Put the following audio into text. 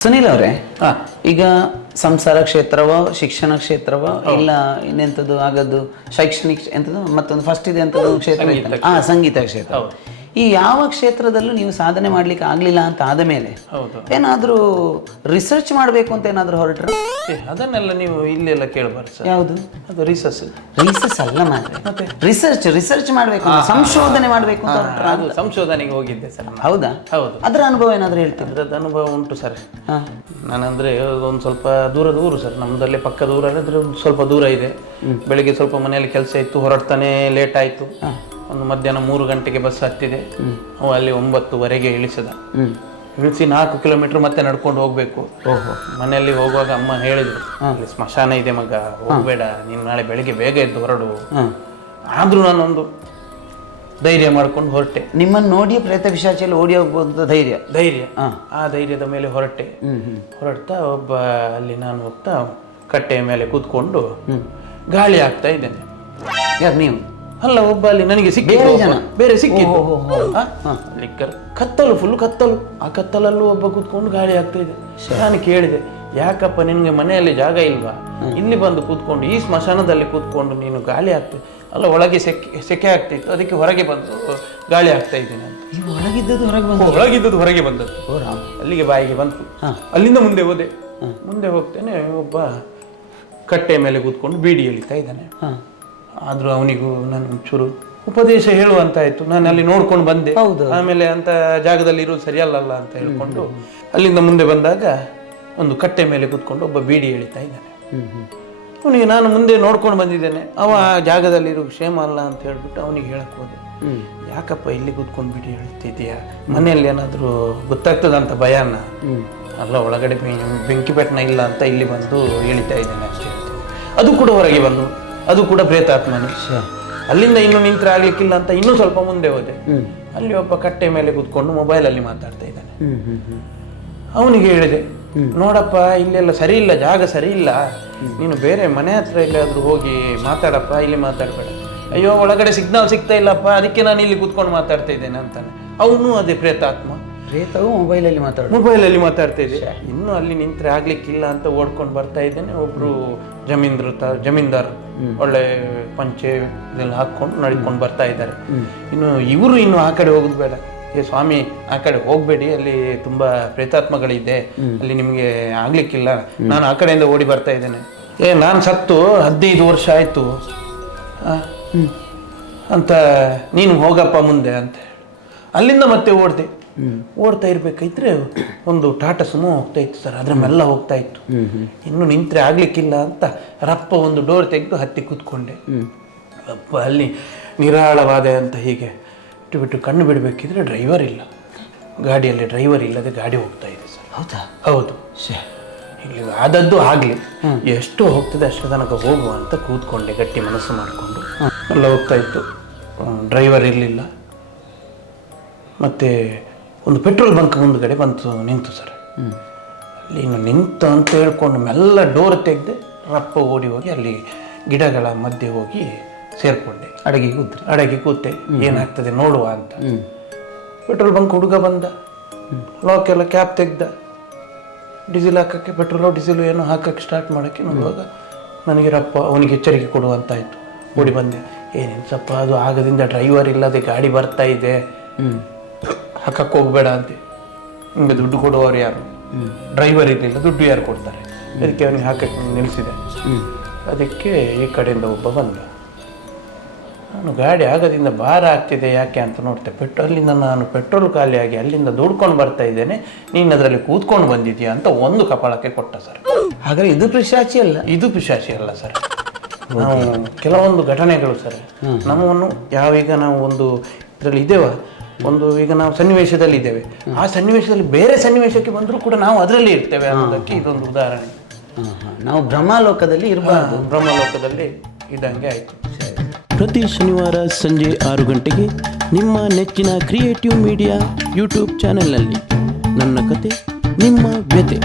ಸುನೀಲ್ ಅವರೇ. ಈಗ ಸಂಸಾರ ಕ್ಷೇತ್ರವ ಶಿಕ್ಷಣ ಕ್ಷೇತ್ರವೋ ಇಲ್ಲ ಇನ್ನೆಂಥದ್ದು ಆಗದ್ದು ಶೈಕ್ಷಣಿಕ ಎಂಥದ್ದು ಮತ್ತೊಂದು ಫಸ್ಟ್ ಇದೆ ಅಂತದ್ದು ಕ್ಷೇತ್ರ ಹಾ ಆ ಸಂಗೀತ ಕ್ಷೇತ್ರ. ಈ ಯಾವ ಕ್ಷೇತ್ರದಲ್ಲೂ ನೀವು ಸಾಧನೆ ಮಾಡ್ಲಿಕ್ಕೆ ಆಗ್ಲಿಲ್ಲ ಅಂತ ಆದ ಮೇಲೆ ಹೌದು. ಏನಾದ್ರೂ ರಿಸರ್ಚ್ ಮಾಡಬೇಕು ಅಂತ ಏನಾದರೂ ಹೊರಟ್ರೆ? ಅದನ್ನೆಲ್ಲ ನೀವು ಇಲ್ಲೆಲ್ಲ ಕೇಳಬಾರ್ದು ಸರ್. ಯಾವುದು? ಅದು ರಿಸರ್ಚ್ ರಿಸರ್ಚ್ ಅಲ್ಲ ಮಾತ್ರ ರಿಸರ್ಚ್ ರಿಸರ್ಚ್ ಮಾಡಬೇಕು ಸಂಶೋಧನೆ ಮಾಡಬೇಕು ಅಂತ ಹೊರಟ್ರ ಅದು ಸಂಶೋಧನೆಗೆ ಹೋಗಿದ್ದೆ ಸರ್ ಹೌದಾ? ಹೌದು. ಅದರ ಅನುಭವ ಏನಾದರೂ ಹೇಳ್ತೀರಾ? ಅದ್ರದ್ದು ಅನುಭವ ಉಂಟು ಸರ್. ನಾನಂದ್ರೆ ಒಂದು ಸ್ವಲ್ಪ ದೂರದ ಊರು ಸರ್. ನಮ್ಮದಲ್ಲೇ ಪಕ್ಕದ ದೂರ ಅಂದ್ರೆ ಸ್ವಲ್ಪ ದೂರ ಇದೆ. ಬೆಳಿಗ್ಗೆ ಸ್ವಲ್ಪ ಮನೆಯಲ್ಲಿ ಕೆಲಸ ಇತ್ತು ಹೊರಡ್ತಾನೆ ಲೇಟ್ ಆಯ್ತು. ಒಂದು ಮಧ್ಯಾಹ್ನ ಮೂರು ಗಂಟೆಗೆ ಬಸ್ ಹತ್ತಿದೆ. ಅವ ಅಲ್ಲಿ ಒಂಬತ್ತುವರೆಗೆ ಇಳಿಸಿದ. ಇಳಿಸಿ ನಾಲ್ಕು ಕಿಲೋಮೀಟರ್ ಮತ್ತೆ ನಡ್ಕೊಂಡು ಹೋಗ್ಬೇಕು. ಓಹೋ. ಮನೆಯಲ್ಲಿ ಹೋಗುವಾಗ ಅಮ್ಮ ಹೇಳಿದ್ರು ಸ್ಮಶಾನ ಇದೆ ಮಗ ಹೋಗ್ಬೇಡ ನೀನು ನಾಳೆ ಬೆಳಿಗ್ಗೆ ಬೇಗ ಎದ್ದು ಹೊರಡು. ಆದ್ರೂ ನಾನೊಂದು ಧೈರ್ಯ ಮಾಡ್ಕೊಂಡು ಹೊರಟೆ. ನಿಮ್ಮನ್ನು ನೋಡಿ ಪ್ರೇತ ವಿಶಾಚಿಯಲ್ಲಿ ಓಡಿ ಹೋಗ್ಬೋದು ಧೈರ್ಯ? ಧೈರ್ಯ. ಆ ಧೈರ್ಯದ ಮೇಲೆ ಹೊರಟೆ. ಹೊರಡ್ತಾ ಒಬ್ಬ ಅಲ್ಲಿ ನಾನು ಹೋಗ್ತಾ ಕಟ್ಟೆಯ ಮೇಲೆ ಕೂತ್ಕೊಂಡು ಗಾಳಿ ಆಗ್ತಾ ಇದ್ದೇನೆ. ಯಾರು ನೀವು? ಅಲ್ಲ ಒಬ್ಬ ಅಲ್ಲಿ ನನಗೆ ಸಿಕ್ಕಿ ಬೇರೆ. ಜನ? ಬೇರೆ ಸಿಕ್ಕಿದ್ದು. ಆ? ಅಲ್ಲಿ ಕತ್ತಲು ಫುಲ್ ಕತ್ತಲು. ಆ ಕತ್ತಲಲ್ಲೂ ಒಬ್ಬ ಕೂತ್ಕೊಂಡು ಗಾಳಿ ಆಗ್ತಾ ಇದೆ ನಾನು ಕೇಳಿದೆ ಯಾಕಪ್ಪ ನಿನಗೆ ಮನೆಯಲ್ಲಿ ಜಾಗ ಇಲ್ವಾ? ಇಲ್ಲಿ ಬಂದು ಕೂತ್ಕೊಂಡು ಈ ಸ್ಮಶಾನದಲ್ಲಿ ಕೂತ್ಕೊಂಡು ನೀನು ಗಾಳಿ ಆಗ್ತದೆ ಅಲ್ಲ ಒಳಗೆ ಸೆಕೆ ಸೆಕೆ ಆಗ್ತಿತ್ತು ಅದಕ್ಕೆ ಹೊರಗೆ ಬಂದು ಗಾಳಿ ಆಗ್ತಾ ಇದ್ದೀನಿ ಅಂತ. ಒಳಗಿದ್ದದ್ದು ಹೊರಗೆ ಬಂದು ಒಳಗಿದ್ದದ್ದು ಹೊರಗೆ ಬಂದದ್ದು. ಓ ರಾಮ. ಅಲ್ಲಿಗೆ ಬಾಯಿಗೆ ಬಂತು. ಹಾ. ಅಲ್ಲಿಂದ ಮುಂದೆ ಹೋದೆ. ಮುಂದೆ ಹೋಗ್ತೇನೆ ಒಬ್ಬ ಕಟ್ಟೆ ಮೇಲೆ ಕೂತ್ಕೊಂಡು ಬೀಡಿ ಎಳಿತಾ ಇದ್ದಾನೆ. ಹಾಂ. ಆದ್ರೂ ಅವನಿಗೂ ನಾನು ಚೂರು ಉಪದೇಶ ಹೇಳುವಂತಾಯ್ತು. ನಾನು ಅಲ್ಲಿ ನೋಡ್ಕೊಂಡು ಬಂದೆ. ಹೌದು. ಆಮೇಲೆ ಅಂತ ಜಾಗದಲ್ಲಿ ಇರೋದು ಸರಿಯಲ್ಲಲ್ಲ ಅಂತ ಹೇಳ್ಕೊಂಡು ಅಲ್ಲಿಂದ ಮುಂದೆ ಬಂದಾಗ ಒಂದು ಕಟ್ಟೆ ಮೇಲೆ ಕೂತ್ಕೊಂಡು ಒಬ್ಬ ಬೀಡಿ ಎಳಿತಾ ಇದ್ದಾನೆ. ಅವನಿಗೆ ನಾನು ಮುಂದೆ ನೋಡ್ಕೊಂಡು ಬಂದಿದ್ದೇನೆ. ಅವ ಆ ಜಾಗದಲ್ಲಿರೋ ಕ್ಷೇಮ ಅಲ್ಲ ಅಂತ ಹೇಳ್ಬಿಟ್ಟು ಅವನಿಗೆ ಹೇಳಕ್ ಹೋದೆ. ಯಾಕಪ್ಪ ಇಲ್ಲಿ ಕೂತ್ಕೊಂಡು ಬಿಡಿ ಹೇಳ್ತಿದ್ಯಾ ಮನೆಯಲ್ಲಿ ಏನಾದರೂ ಗೊತ್ತಾಗ್ತದಂತ ಭಯನ? ಹ್ಮ್. ಅಲ್ಲ ಒಳಗಡೆ ಬೆಂಕಿ ಪೆಟ್ಟನ ಇಲ್ಲ ಅಂತ ಇಲ್ಲಿ ಬಂದು ಎಳಿತಾ ಇದ್ದೇನೆ ಅಷ್ಟೇ. ಅದು ಕೂಡ ಹೊರಗೆ ಬಂದು ಅದು ಕೂಡ ಪ್ರೇತಾತ್ಮನೇ. ಅಲ್ಲಿಂದ ಇನ್ನು ನಿಂತ್ರೆ ಆಗ್ಲಿಕ್ಕಿಲ್ಲ ಅಂತ ಇನ್ನೂ ಸ್ವಲ್ಪ ಮುಂದೆ ಹೋದೆ. ಅಲ್ಲಿ ಒಬ್ಬ ಕಟ್ಟೆ ಮೇಲೆ ಕೂತ್ಕೊಂಡು ಮೊಬೈಲಲ್ಲಿ ಮಾತಾಡ್ತಾ ಇದ್ದಾನೆ. ಅವನಿಗೆ ಹೇಳಿದೆ ನೋಡಪ್ಪ ಇಲ್ಲೆಲ್ಲ ಸರಿ ಇಲ್ಲ ಜಾಗ ಸರಿ ಇಲ್ಲ. ನೀನು ಬೇರೆ ಮನೆ ಹತ್ರ ಎಲ್ಲಾದರೂ ಹೋಗಿ ಮಾತಾಡಪ್ಪ ಇಲ್ಲಿ ಮಾತಾಡಬೇಡ. ಅಯ್ಯೋ ಒಳಗಡೆ ಸಿಗ್ನಲ್ ಸಿಗ್ತಾ ಇಲ್ಲಪ್ಪ ಅದಕ್ಕೆ ನಾನು ಇಲ್ಲಿ ಕೂತ್ಕೊಂಡು ಮಾತಾಡ್ತಾ ಇದ್ದೇನೆ ಅಂತಾನೆ. ಅವನು ಅದೇ ಪ್ರೇತಾತ್ಮ. ಪ್ರೇತವು ಮೊಬೈಲಲ್ಲಿ ಮಾತಾಡ ಮೊಬೈಲಲ್ಲಿ ಮಾತಾಡ್ತಾ ಇದ್ದೆ ಇನ್ನು ಅಲ್ಲಿ ನಿಂತರೆ ಆಗ್ಲಿಕ್ಕಿಲ್ಲ ಅಂತ ಓಡ್ಕೊಂಡು ಬರ್ತಾ ಇದ್ದೇನೆ. ಒಬ್ರು ಜಮೀನ್ದಾರ್. ಒಳ್ಳೆ ಪಂಚೆ ಇದೆಲ್ಲ ಹಾಕೊಂಡು ನಡ್ಕೊಂಡು ಬರ್ತಾ ಇದ್ದಾರೆ. ಇನ್ನು ಇವರು ಇನ್ನು ಆ ಕಡೆ ಹೋಗುದು ಬೇಡ. ಏ ಸ್ವಾಮಿ ಆ ಕಡೆ ಹೋಗ್ಬೇಡಿ. ಅಲ್ಲಿ ತುಂಬಾ ಪ್ರೇತಾತ್ಮಗಳಿದೆ. ಅಲ್ಲಿ ನಿಮಗೆ ಆಗ್ಲಿಕ್ಕಿಲ್ಲ. ನಾನು ಆ ಕಡೆಯಿಂದ ಓಡಿ ಬರ್ತಾ ಇದ್ದೇನೆ. ಏ ನಾನು ಸತ್ತು ಹದಿನೈದು ವರ್ಷ ಆಯ್ತು. ಅಂತ ನೀನು ಹೋಗಪ್ಪ ಮುಂದೆ ಅಂತ ಅಲ್ಲಿಂದ ಮತ್ತೆ ಓಡ್ದೆ. ಓಡ್ತಾ ಇರ್ಬೇಕಾಯ್ತ್ರೆ ಒಂದು ಟಾಟಾ ಸುಮೋ ಹೋಗ್ತಾ ಇತ್ತು ಸರ್. ಅದ್ರ ಮೆಲ್ಲ ಹೋಗ್ತಾ ಇತ್ತು. ಇನ್ನು ನಿಂತ್ರೆ ಆಗ್ಲಿಕ್ಕಿಲ್ಲ ಅಂತ ರಪ್ಪ ಒಂದು ಡೋರ್ ತೆಗೆದು ಹತ್ತಿ ಕೂತ್ಕೊಂಡೆ. ಅಪ್ಪ ಅಲ್ಲಿ ನಿರಾಳವಾದ ಅಂತ ಹೀಗೆ ಬಿಟ್ಟು ಬಿಟ್ಟು ಕಣ್ಣು ಬಿಡಬೇಕಿದ್ರೆ ಡ್ರೈವರ್ ಇಲ್ಲ. ಗಾಡಿಯಲ್ಲಿ ಡ್ರೈವರ್ ಇಲ್ಲದೆ ಗಾಡಿ ಹೋಗ್ತಾ ಇದೆ ಸರ್. ಹೌದಾ? ಹೌದು. ಇಲ್ಲಿ ಆದದ್ದು ಆಗಲಿ. ಎಷ್ಟು ಹೋಗ್ತದೆ ಅಷ್ಟು ತನಕ ಹೋಗುವ ಅಂತ ಕೂತ್ಕೊಂಡೆ ಗಟ್ಟಿ ಮನಸ್ಸು ಮಾಡಿಕೊಂಡು. ಎಲ್ಲ ಹೋಗ್ತಾ ಇತ್ತು. ಡ್ರೈವರ್ ಇರಲಿಲ್ಲ. ಮತ್ತೆ ಒಂದು ಪೆಟ್ರೋಲ್ ಬಂಕ್ ಮುಂದ್ಗಡೆ ಬಂತು ನಿಂತು ಸರ್. ಅಲ್ಲಿ ಇನ್ನು ನಿಂತು ಅಂತ ಹೇಳ್ಕೊಂಡು ಮೆಲ್ಲ ಡೋರ್ ತೆಗೆದೆ ರಪ್ಪ ಓಡಿ ಹೋಗಿ ಅಲ್ಲಿ ಗಿಡಗಳ ಮಧ್ಯೆ ಹೋಗಿ ಸೇರ್ಕೊಂಡೆ. ಅಡಗೆ ಕೂತ್ರಿ. ಅಡಗಿ ಕೂತೆ ಏನಾಗ್ತದೆ ನೋಡುವ ಅಂತ. ಪೆಟ್ರೋಲ್ ಬಂಕ್ ಹುಡುಗ ಬಂದ. ಲಾಕ್ ಎಲ್ಲ ಕ್ಯಾಪ್ ತೆಗ್ದ. ಡೀಸೆಲ್ ಹಾಕಕ್ಕೆ ಪೆಟ್ರೋಲು ಡೀಸೆಲು ಏನೋ ಹಾಕಕ್ಕೆ ಸ್ಟಾರ್ಟ್ ಮಾಡೋಕ್ಕೆ ನೋಡುವಾಗ ನನಗೆ ರಪ್ಪ ಅವನಿಗೆ ಎಚ್ಚರಿಕೆ ಕೊಡುವಂತಾಯಿತು. ಓಡಿ ಬಂದೆ. ಏನೇನು ಸಪ್ಪ ಅದು ಆಗದಿಂದ ಡ್ರೈವರ್ ಇಲ್ಲದೆ ಗಾಡಿ ಬರ್ತಾ ಇದೆ. ಹಾಕಕ್ಕೆ ಹೋಗಬೇಡ ಅಂತ. ನಿಮಗೆ ದುಡ್ಡು ಕೊಡುವವರು ಯಾರು? ಡ್ರೈವರ್ ಇರಲಿಲ್ಲ ದುಡ್ಡು ಯಾರು ಕೊಡ್ತಾರೆ? ಅದಕ್ಕೆ ಅವನಿಗೆ ಹಾಕಕ್ಕೆ ನಿಲ್ಲಿಸಿದೆ ಅದಕ್ಕೆ ಈ ಕಡೆಯಿಂದ ಒಬ್ಬ ಬಂದ. ನಾನು ಗಾಡಿ ಆಗದಿಂದ ಭಾರ ಆಗ್ತಿದೆ ಯಾಕೆ ಅಂತ ನೋಡ್ತೆ. ಪೆಟ್ರೋಲಿಂದ ನಾನು ಪೆಟ್ರೋಲ್ ಖಾಲಿಯಾಗಿ ಅಲ್ಲಿಂದ ದುಡ್ಕೊಂಡು ಬರ್ತಾ ಇದ್ದೇನೆ. ನೀನು ಅದರಲ್ಲಿ ಕೂತ್ಕೊಂಡು ಬಂದಿದ್ಯಾ ಅಂತ ಒಂದು ಕಪಾಳಕ್ಕೆ ಕೊಟ್ಟ ಸರ್. ಹಾಗಾದ್ರೆ ಇದು ಪಿಶಾಚಿ ಅಲ್ಲ? ಇದು ಪಿಶಾಚಿ ಅಲ್ಲ ಸರ್. ನಾವು ಕೆಲವೊಂದು ಘಟನೆಗಳು ಸರ್. ನಮ್ಮನ್ನು ಯಾವೀಗ ನಾವು ಒಂದು ಇದರಲ್ಲಿ ಇದ್ದೇವ? ಒಂದು ಈಗ ನಾವು ಸನ್ನಿವೇಶದಲ್ಲಿ ಇದ್ದೇವೆ. ಆ ಸನ್ನಿವೇಶದಲ್ಲಿ ಬೇರೆ ಸನ್ನಿವೇಶಕ್ಕೆ ಬಂದರೂ ಕೂಡ ನಾವು ಅದರಲ್ಲಿ ಇರ್ತೇವೆ ಅನ್ನೋದಕ್ಕೆ ಇದೊಂದು ಉದಾಹರಣೆ. ಹಾ, ಹಾ. ನಾವು ಬ್ರಹ್ಮಲೋಕದಲ್ಲಿ ಇರಬಾರ್ದು. ಬ್ರಹ್ಮಲೋಕದಲ್ಲಿ ಇದ್ದಂಗೆ ಆಯಿತು. ಪ್ರತಿ ಶನಿವಾರ ಸಂಜೆ ಆರು ಗಂಟೆಗೆ ನಿಮ್ಮ ನೆಚ್ಚಿನ ಕ್ರಿಯೇಟಿವ್ ಮೀಡಿಯಾ ಯೂಟ್ಯೂಬ್ ಚಾನೆಲ್ನಲ್ಲಿ ನನ್ನ ಕತೆ ನಿಮ್ಮ ವ್ಯತೆ